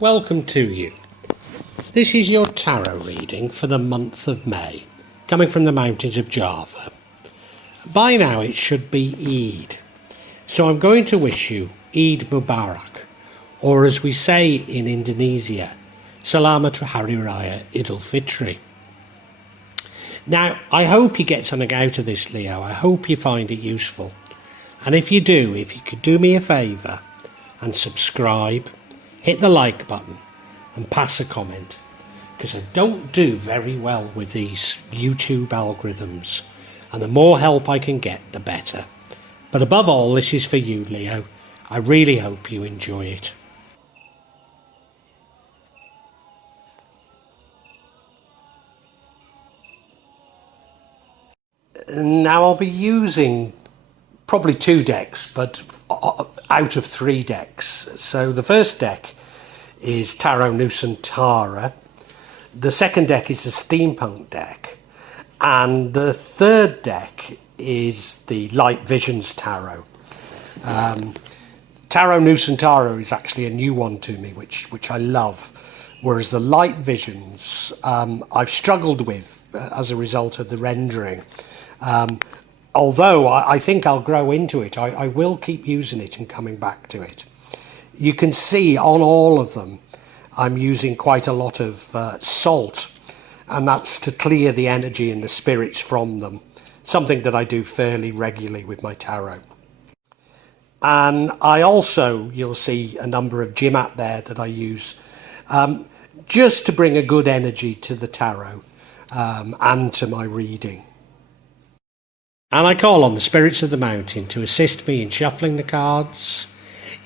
welcome to you. This is your tarot reading for the month of May, coming from the mountains of Java. By now it should be Eid, so I'm going to wish you Eid Mubarak, or as we say in Indonesia, Selamat Hari Raya Idul Fitri. Now, I hope you get something out of this, Leo. I hope you find it useful. And if you do, if you could do me a favour and subscribe, hit the like button and pass a comment, because I don't do very well with these YouTube algorithms, and the more help I can get, the better. But above all, this is for you, Leo. I really hope you enjoy it. Now I'll be using probably 2 decks, but out of 3 decks. So the first deck is Tarot Nusantara, the second deck is the Steampunk deck, and the third deck is the Light Visions Tarot. Tarot Nusantara is actually a new one to me, which I love, whereas the Light Visions I've struggled with as a result of the rendering. Although I think I'll grow into it, I will keep using it and coming back to it. You can see on all of them I'm using quite a lot of salt, and that's to clear the energy and the spirits from them, something that I do fairly regularly with my tarot. And I also, you'll see a number of Jimat there that I use just to bring a good energy to the tarot and to my reading. And I call on the spirits of the mountain to assist me in shuffling the cards,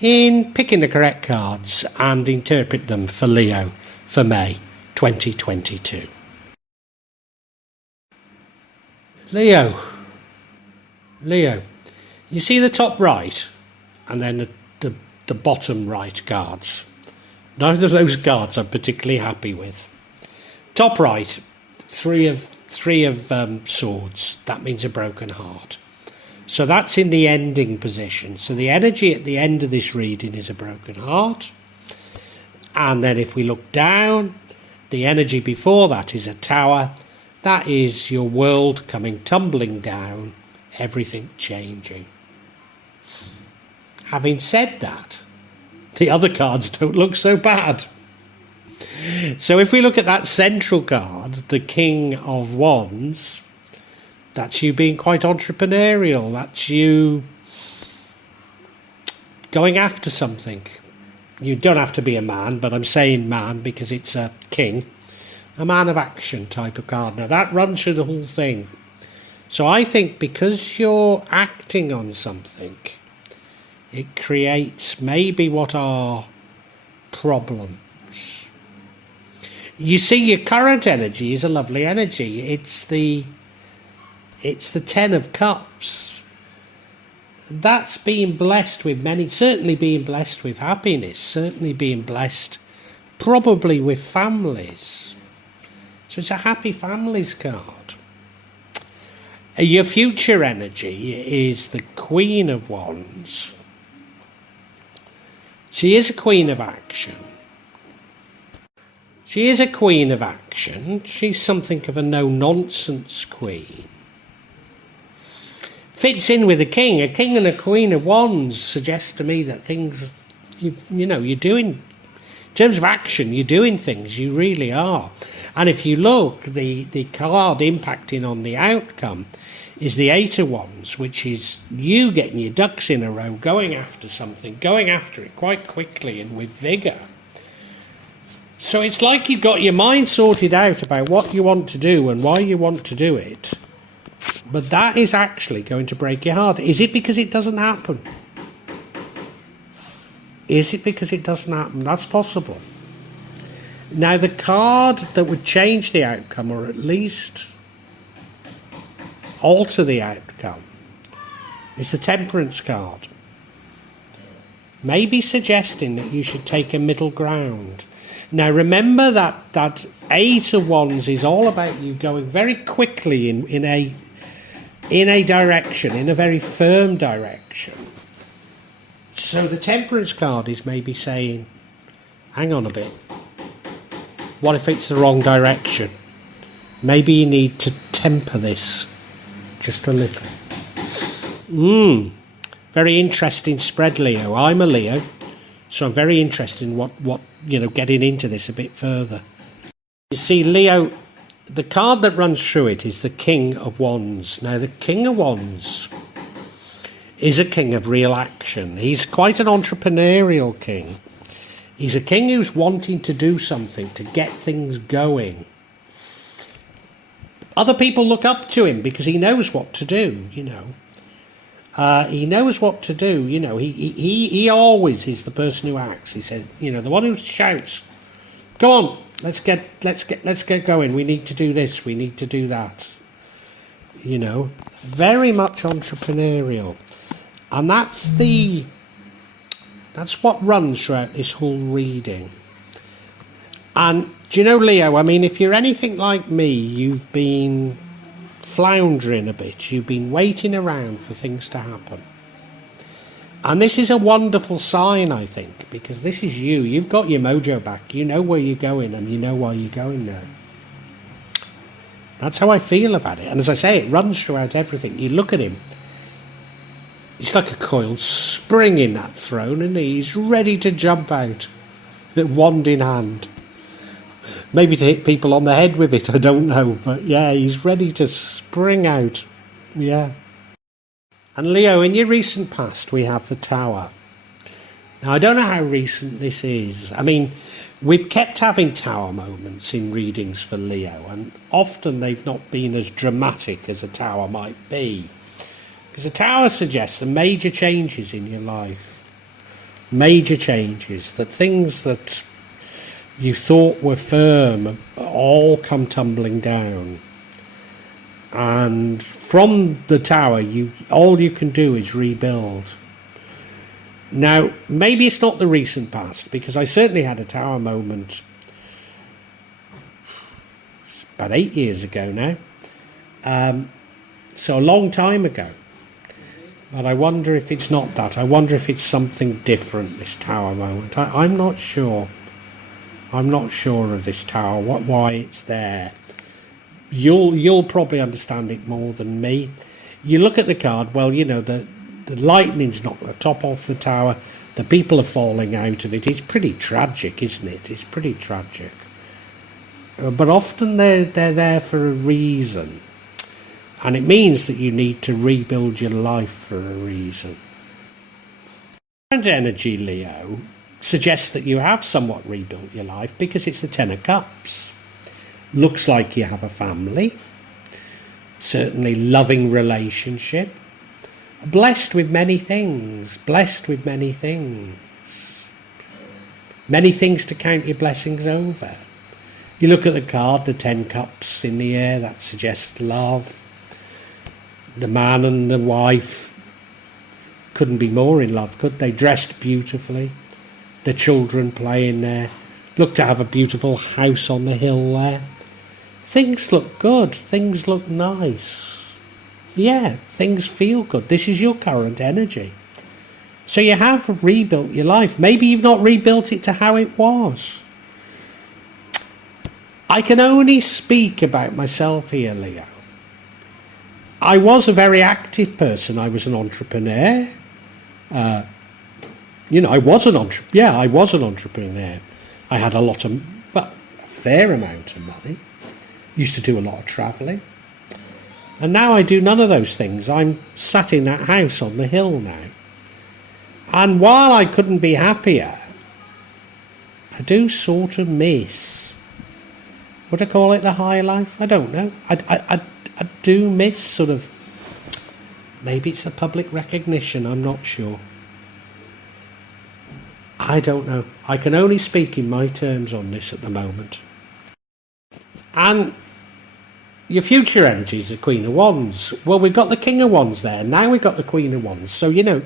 in picking the correct cards, and interpret them for Leo for May 2022. Leo, you see the top right and then the bottom right cards. None of those cards I'm particularly happy with. Top right, three of swords. That means a broken heart. So that's in the ending position. So the energy at the end of this reading is a broken heart. And then if we look down, the energy before that is a tower. That is your world coming tumbling down, everything changing. Having said that, the other cards don't look so bad. So if we look at that central card, the King of Wands, that's you being quite entrepreneurial. That's you going after something. You don't have to be a man, but I'm saying man because it's a king. A man of action type of card. Now that runs through the whole thing. So I think because you're acting on something, it creates maybe what are problems. You see, your current energy is a lovely energy. It's the 10 of Cups. That's being blessed with many, certainly being blessed with happiness, certainly being blessed probably with families. So it's a happy families card. Your future energy is the Queen of Wands. She is a queen of action. She is a queen of action. She's something of a no-nonsense queen. Fits in with a king. A king and a queen of wands suggests to me that things, you're doing, in terms of action, you're doing things, you really are. And if you look, the card impacting on the outcome is the 8 of Wands, which is you getting your ducks in a row, going after something, going after it quite quickly and with vigour. So it's like you've got your mind sorted out about what you want to do and why you want to do it. But that is actually going to break your heart. Is it because it doesn't happen? Is it because it doesn't happen? That's possible. Now the card that would change the outcome, or at least alter the outcome, is the Temperance card. Maybe suggesting that you should take a middle ground. Now remember that 8 of Wands is all about you going very quickly in a direction, in a very firm direction. So the Temperance card is maybe saying hang on a bit. What if it's the wrong direction? Maybe you need to temper this just a little. Very interesting spread, Leo. I'm a Leo, so I'm very interested in what getting into this a bit further. You see, Leo, the card that runs through it is the King of Wands. Now, the King of Wands is a king of real action. He's quite an entrepreneurial king. He's a king who's wanting to do something, to get things going. Other people look up to him because he knows what to do, He knows what to do, He always is the person who acts. He says, the one who shouts, "Go on, let's get going. We need to do this. We need to do that." Very much entrepreneurial. And that's what runs throughout this whole reading. And do you know, Leo, if you're anything like me, you've been floundering a bit. You've been waiting around for things to happen. And this is a wonderful sign, I think, because this is you. You've got your mojo back. You know where you're going and you know why you're going there. That's how I feel about it. And as I say, it runs throughout everything. You look at him. He's like a coiled spring in that throne, and he's ready to jump out, wand in hand. Maybe to hit people on the head with it, I don't know. But yeah, he's ready to spring out. Yeah. And Leo, in your recent past, we have the Tower. Now, I don't know how recent this is. We've kept having Tower moments in readings for Leo, and often they've not been as dramatic as a Tower might be. Because the Tower suggests the major changes in your life. Major changes, that things that you thought were firm all come tumbling down. And from the Tower, all you can do is rebuild. Now, maybe it's not the recent past, because I certainly had a Tower moment about 8 years ago now. So a long time ago. But I wonder if it's not that. I wonder if it's something different, this Tower moment. I'm not sure. I'm not sure of this Tower, why it's there. You'll probably understand it more than me. You look at the card, well, the lightning's knocked the top off the Tower. The people are falling out of it. It's pretty tragic, isn't it? It's pretty tragic. But often they're there for a reason. And it means that you need to rebuild your life for a reason. Current energy, Leo, suggests that you have somewhat rebuilt your life because it's the Ten of Cups. Looks like you have a family, certainly loving relationship, blessed with many things, many things to count your blessings over. You look at the card, the 10 Cups in the air, that suggests love. The man and the wife couldn't be more in love, could they? Dressed beautifully, the children playing there, look to have a beautiful house on the hill there. Things look good, things look nice. Yeah, things feel good. This is your current energy. So you have rebuilt your life. Maybe you've not rebuilt it to how it was. I can only speak about myself here, Leo. I was a very active person. I was an entrepreneur. I was an entrepreneur. I had a fair amount of money. Used to do a lot of travelling. And now I do none of those things. I'm sat in that house on the hill now. And while I couldn't be happier, I do sort of miss, would I call it the high life? I don't know. I do miss sort of, maybe it's the public recognition, I'm not sure. I don't know. I can only speak in my terms on this at the moment. And your future energy is the Queen of Wands. Well, we've got the King of Wands there. Now we've got the Queen of Wands. So, it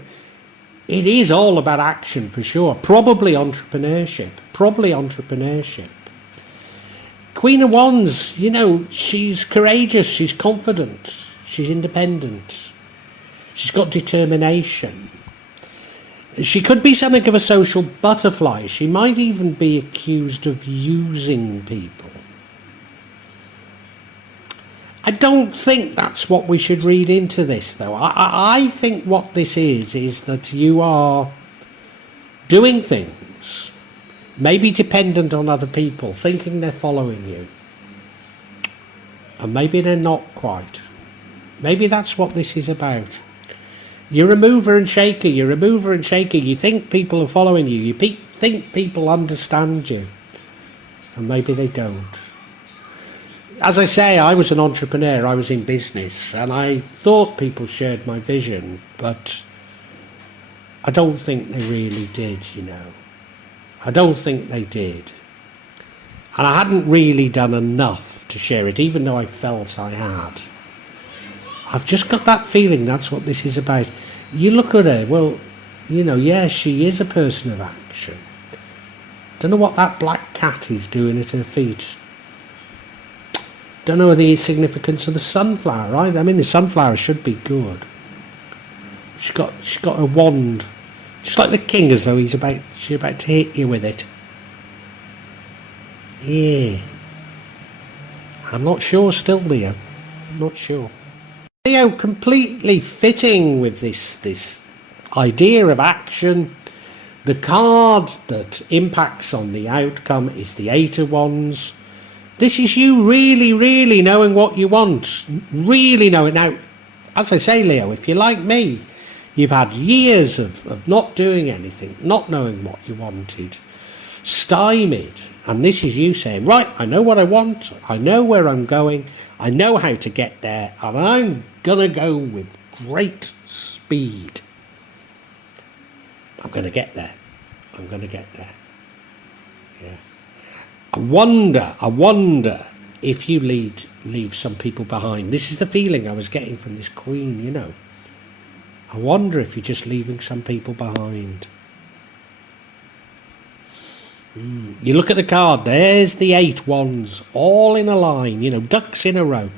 is all about action for sure. Probably entrepreneurship. Queen of Wands, she's courageous, she's confident, she's independent, she's got determination. She could be something of a social butterfly. She might even be accused of using people. I don't think that's what we should read into this, though. I think what this is that you are doing things, maybe dependent on other people, thinking they're following you. And maybe they're not quite. Maybe that's what this is about. You're a mover and shaker, you're a mover and shaker. You think people are following you, you think people understand you. And maybe they don't. As I say, I was an entrepreneur, I was in business, and I thought people shared my vision, but I don't think they really did, you know. I don't think they did. And I hadn't really done enough to share it, even though I felt I had. I've just got that feeling that's what this is about. You look at her, well, you know, yeah, she is a person of action. Don't know what that black cat is doing at her feet. Don't know the significance of the sunflower either. I mean, the sunflower should be good. She's got a wand, just like the king, as though she's about to hit you with it. Yeah. I'm not sure still, Leo. I'm not sure. Leo, completely fitting with this idea of action. The card that impacts on the outcome is the Eight of Wands. This is you really knowing what you want. Really knowing. Now, as I say, Leo, if you're like me, you've had years of not doing anything, not knowing what you wanted, stymied. And this is you saying, right, I know what I want, I know where I'm going, I know how to get there, and I'm going to go with great speed. I'm going to get there. I'm going to get there. Yeah. I wonder if you leave some people behind. This is the feeling I was getting from this queen, you know. I wonder if you're just leaving some people behind. You look at the card, there's the 8 wands, all in a line, you know, ducks in a row,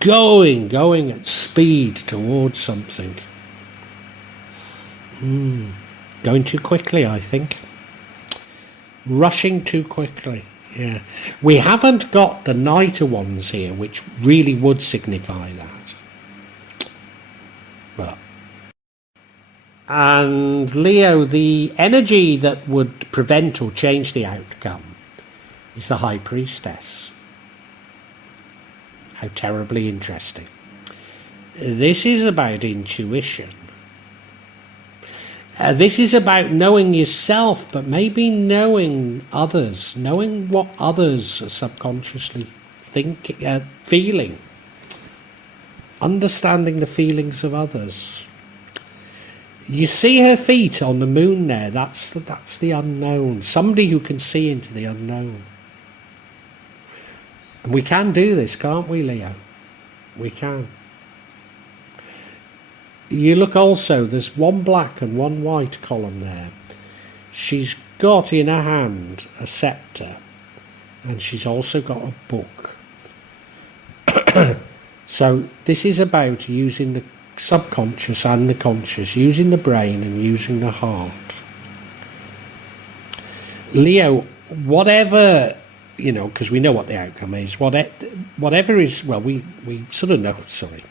going at speed towards something. Going too quickly, I think. Rushing too quickly, yeah. We haven't got the Knight of Wands here, which really would signify that. But... And Leo, the energy that would prevent or change the outcome is the High Priestess. How terribly interesting. This is about intuition. This is about knowing yourself, but maybe knowing others, knowing what others are subconsciously thinking, feeling, understanding the feelings of others. You see her feet on the moon there, that's the unknown, somebody who can see into the unknown. And we can do this, can't we, Leo? We can. You look also, there's one black and one white column there. She's got in her hand a scepter, and she's also got a book. So this is about using the subconscious and the conscious, using the brain and using the heart. Leo, whatever, you know, because we know what the outcome is, whatever is, well, we sort of know, sorry.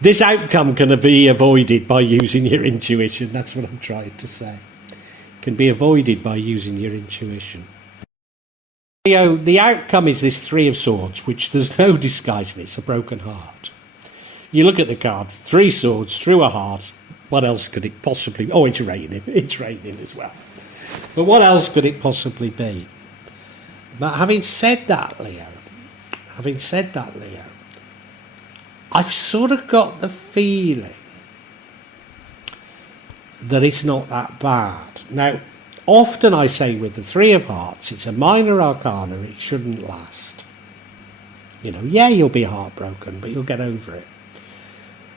This outcome can be avoided by using your intuition. That's what I'm trying to say. Can be avoided by using your intuition. Leo, the outcome is this Three of Swords, which there's no disguising. It's a broken heart. You look at the card, 3 swords through a heart. What else could it possibly... Oh, it's raining. It's raining as well. But what else could it possibly be? But having said that, Leo, I've sort of got the feeling that it's not that bad. Now, often I say with the Three of Hearts, it's a minor arcana, it shouldn't last. You know, yeah, you'll be heartbroken, but you'll get over it.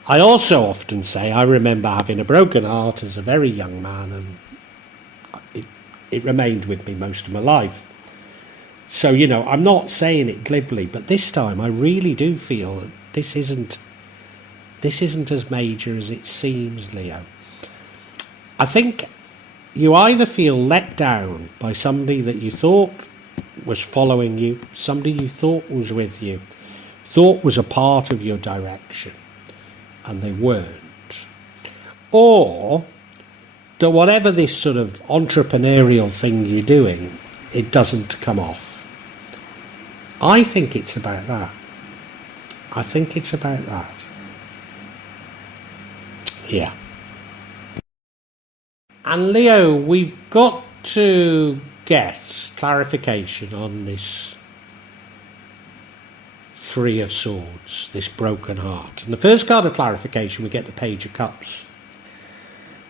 I also often say, I remember having a broken heart as a very young man, and it remained with me most of my life. So, you know, I'm not saying it glibly, but this time I really do feel that this isn't as major as it seems, Leo. I think you either feel let down by somebody that you thought was following you, somebody you thought was with you, thought was a part of your direction, and they weren't. Or that whatever this sort of entrepreneurial thing you're doing, it doesn't come off. I think it's about that. I think it's about that. Yeah. And Leo, we've got to get clarification on this Three of Swords, this broken heart. And the first card of clarification, we get the Page of Cups,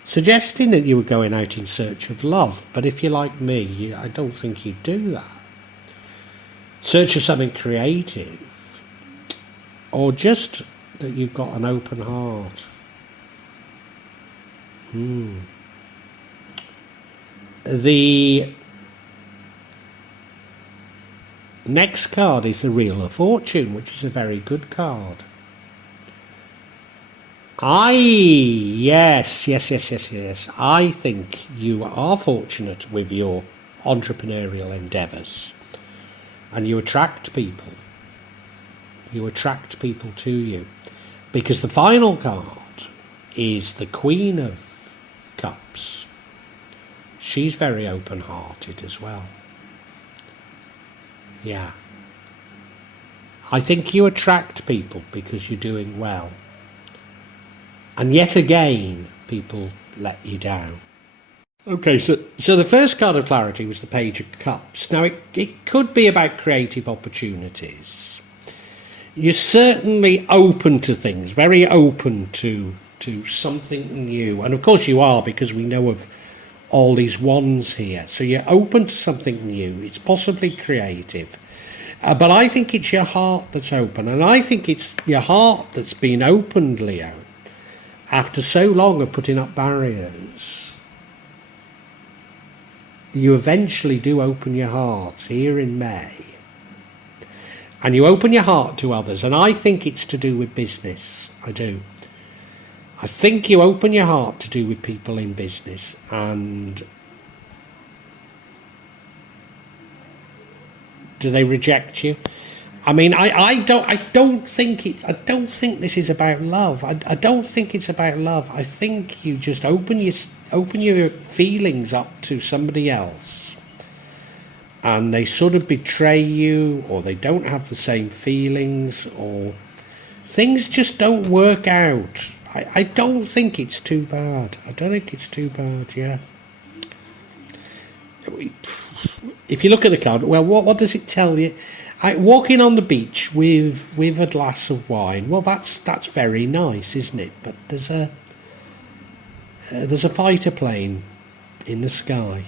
suggesting that you were going out in search of love. But if you're like me, I don't think you'd do that. Search of something creative, or just that you've got an open heart. The next card is the Wheel of Fortune, which is a very good card. Yes. I think you are fortunate with your entrepreneurial endeavours, and you attract people. You attract people to you, because the final card is the Queen of Cups. She's very open-hearted as well. Yeah. I think you attract people because you're doing well. And yet again, people let you down. Okay, so the first card of clarity was the Page of Cups. Now, it could be about creative opportunities. You're certainly open to things, very open to something new. And of course you are, because we know of all these wands here. So you're open to something new. It's possibly creative. But I think it's your heart that's open. And I think it's your heart that's been opened, Leo, after so long of putting up barriers. You eventually do open your heart here in May. And you open your heart to others. And I think it's to do with business. I do. I think you open your heart to do with people in business, and do they reject you? I mean, I don't think this is about love. I don't think it's about love. I think you just open your feelings up to somebody else, and they sort of betray you, or they don't have the same feelings, or things just don't work out. I don't think it's too bad. I don't think it's too bad, yeah. If you look at the card, well, what does it tell you? Walking on the beach with a glass of wine. Well, that's very nice, isn't it? But there's a fighter plane in the sky.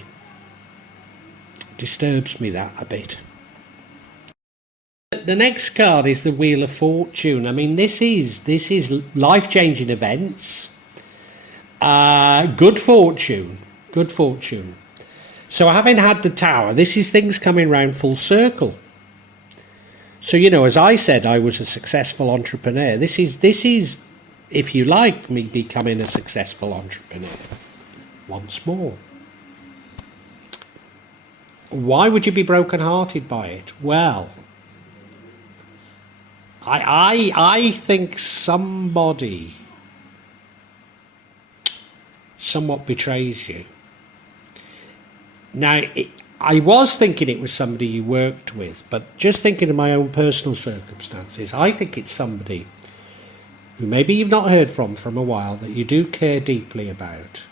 Disturbs me that a bit. The next card is the Wheel of Fortune. I mean, this is life-changing events. Good fortune. So having had the Tower, this is things coming round full circle. So, you know, as I said, I was a successful entrepreneur. This is, if you like, me becoming a successful entrepreneur once more. Why would you be broken-hearted by it? Well, I think somebody somewhat betrays you. Now, I was thinking it was somebody you worked with, but just thinking of my own personal circumstances, I think it's somebody who maybe you've not heard from a while, that you do care deeply about,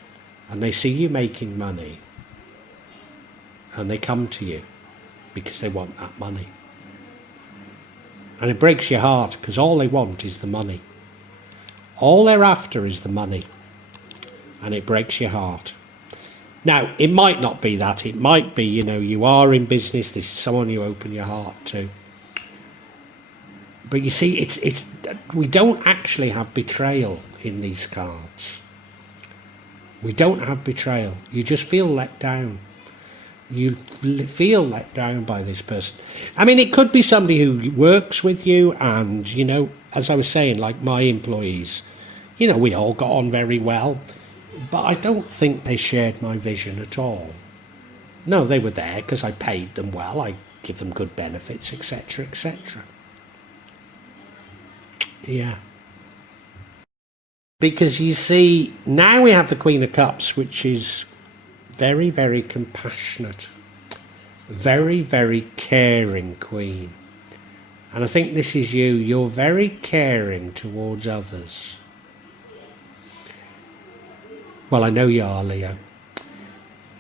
and they see you making money, and they come to you because they want that money. And it breaks your heart, because all they want is the money. All they're after is the money. And it breaks your heart. Now, it might not be that. It might be, you know, you are in business. This is someone you open your heart to. But you see, we don't actually have betrayal in these cards. We don't have betrayal. You just feel let down. You feel let down by this person. I mean, it could be somebody who works with you, and, you know, as I was saying, like my employees, you know, we all got on very well. But I don't think they shared my vision at all. No, they were there because I paid them well, I give them good benefits, etc., etc. Yeah. Because you see, now we have the Queen of Cups, which is very, very compassionate, very, very caring queen. And I think this is you. You're very caring towards others. Well, I know you are, Leo.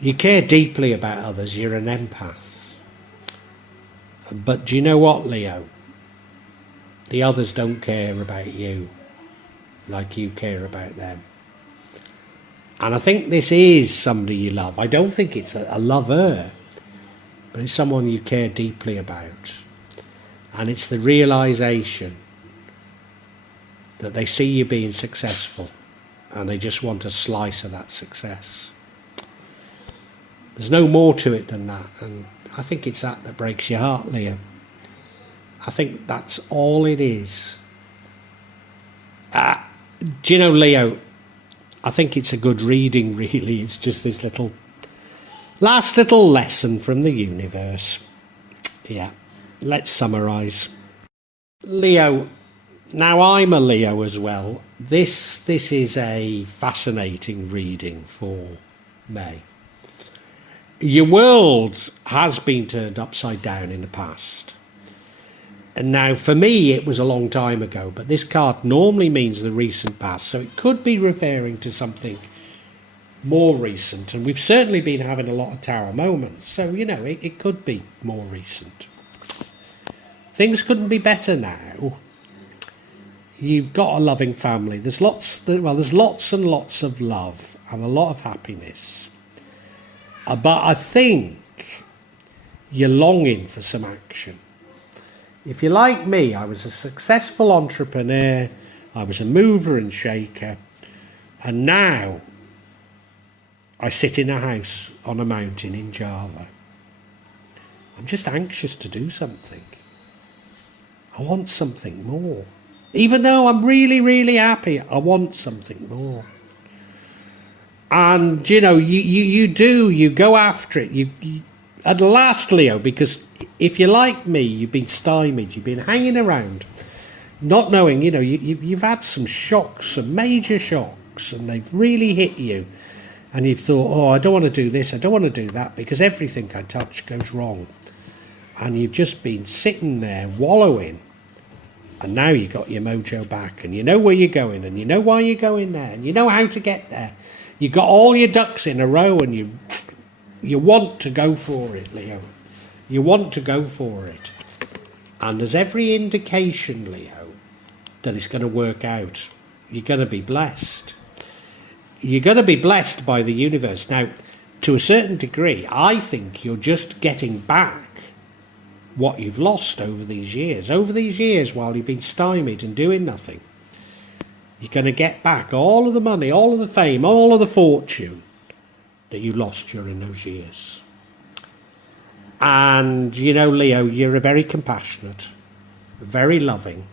You care deeply about others. You're an empath. But do you know what, Leo? The others don't care about you like you care about them. And I think this is somebody you love. I don't think it's a lover, but it's someone you care deeply about. And it's the realisation that they see you being successful and they just want a slice of that success. There's no more to it than that, and I think it's that breaks your heart, Leo. I think that's all it is. Do you know, Leo, I think it's a good reading, really. It's just this last little lesson from the universe. Yeah, let's summarise. Leo, now I'm a Leo as well. This is a fascinating reading for May. Your world has been turned upside down in the past. And now, for me, it was a long time ago, but this card normally means the recent past, so it could be referring to something more recent. And we've certainly been having a lot of tower moments, so, you know, it could be more recent. Things couldn't be better now. You've got a loving family. There's lots and lots of love and a lot of happiness. But I think you're longing for some action. If you're like me, I was a successful entrepreneur, I was a mover and shaker, and now I sit in a house on a mountain in Java. I'm just anxious to do something. I want something more. Even though I'm really, really happy, I want something more. And, you know, you go after it. You at last, Leo, because if you're like me, you've been stymied, you've been hanging around, not knowing, you know, you've had some shocks, some major shocks, and they've really hit you. And you've thought, oh, I don't want to do this, I don't want to do that, because everything I touch goes wrong. And you've just been sitting there wallowing. And now you got your mojo back, and you know where you're going, and you know why you're going there, and you know how to get there. You've got all your ducks in a row, and you want to go for it, Leo. You want to go for it. And there's every indication, Leo, that it's going to work out. You're going to be blessed. You're going to be blessed by the universe. Now, to a certain degree, I think you're just getting back what you've lost over these years. Over these years, while you've been stymied and doing nothing, you're going to get back all of the money, all of the fame, all of the fortune that you lost during those years. And, you know, Leo, you're a very compassionate, very loving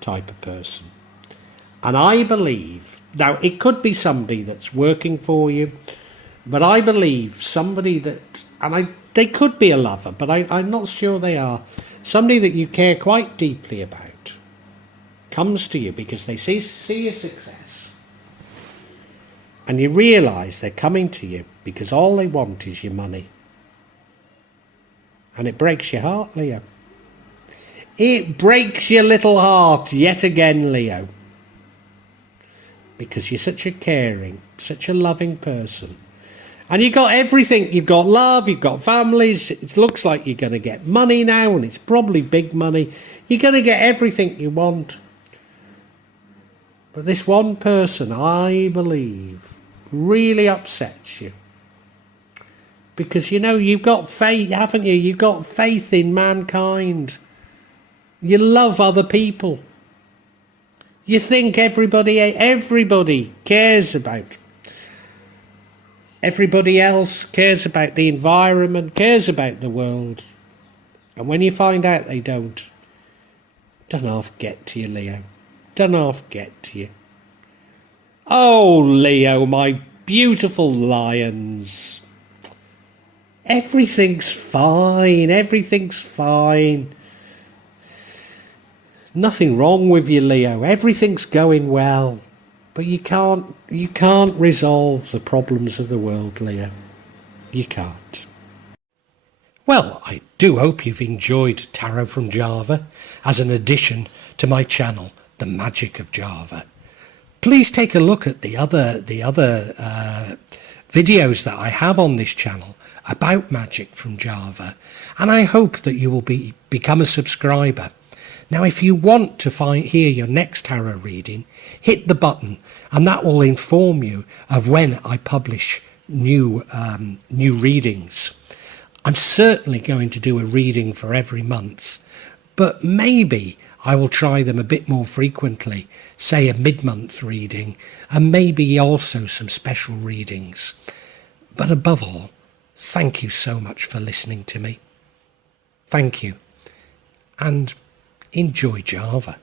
type of person. And I believe, now it could be somebody that's working for you, but I believe somebody that, and they could be a lover, but I'm not sure they are, somebody that you care quite deeply about, comes to you because they see your success. And you realise they're coming to you because all they want is your money. And it breaks your heart, Leo. It breaks your little heart yet again, Leo. Because you're such a caring, such a loving person. And you've got everything. You've got love, you've got families. It looks like you're going to get money now, and it's probably big money. You're going to get everything you want. But this one person, I believe, really upsets you. Because, you know, you've got faith, haven't you? You've got faith in mankind. You love other people. You think everybody cares about. Everybody else cares about the environment, cares about the world. And when you find out they don't half get to you, Leo. Don't half get to you. Oh, Leo, my beautiful lions. Everything's fine, everything's fine. Nothing wrong with you, Leo. Everything's going well. But you can't resolve the problems of the world, Leo. You can't. Well, I do hope you've enjoyed Tarot from Java as an addition to my channel, The Magic of Java. Please take a look at the other videos that I have on this channel about magic from Java, and I hope that you will become a subscriber. Now, if you want to hear your next tarot reading, hit the button, and that will inform you of when I publish new readings. I'm certainly going to do a reading for every month, but maybe I will try them a bit more frequently, say a mid-month reading, and maybe also some special readings. But above all, thank you so much for listening to me. Thank you, and enjoy Java.